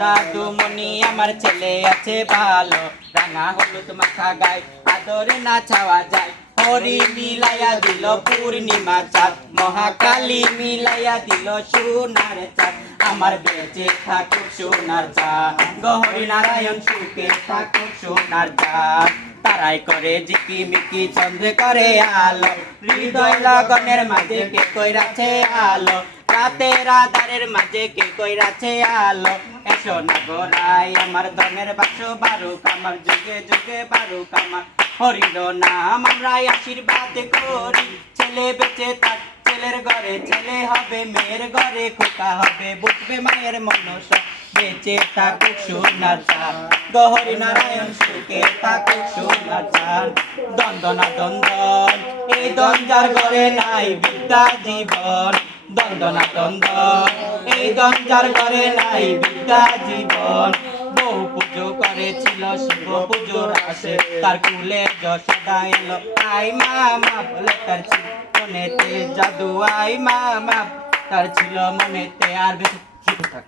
দাদুমণি আমার ছেলে আছে ভালো, রাঙা হলুদ মাখা গায়, আদরে না ছাওয়া যায়। হরি মিলাইয়া দিল পূর্ণিমা চাঁদ, মহাকালী মিলাইয়া দিল সোনার চাঁদ, আমার বেঁচে থাকুক সোনার চাঁদ, গহরি নারায়ণ সুখে থাকুক সোনার চাঁদ। তারাই করে ঝিকিমিকি চন্দ্রে করে আলো, হৃদয় লগনের মাঝে কে কইরাছে আলো, রাতের আধারের মাঝে কে কইরাছে আলো। এসো না গোরাই আমার ধনের বাক্স বারুক আমার, যুগে যুগে বারুক আমার হরির নাম আমরা আশীর্বাদ করি। ছেলে বেঁচে থাক ছেলের ঘরে ছেলে হবে, মেয়ের ঘরে খোকা হবে, বুঝবে মায়ের মনসা, বেঁচে থাকুক সোনার চাঁদ, গহরি নারায়ণ সুখে থাকুক সোনার চাঁদ। দ্বন্দ্বনা দ্বন্দ্বন এই দ্বন্দ্বার ঘরে নাই বিদ্যা জীবন, দ্বন্দ্বনা দ্বন্দ্বন এই দ্বন্দ্বার ঘরে নাই বিদ্যা জীবন। বহু পুজো করেছিল শিব পুজোর আসে, তার কুলে যশোদা এলো, আই মামা বলে তার ছিল মনেতে জাদু, আই মামা তার ছিল মনেতে। আর বেশি থাক।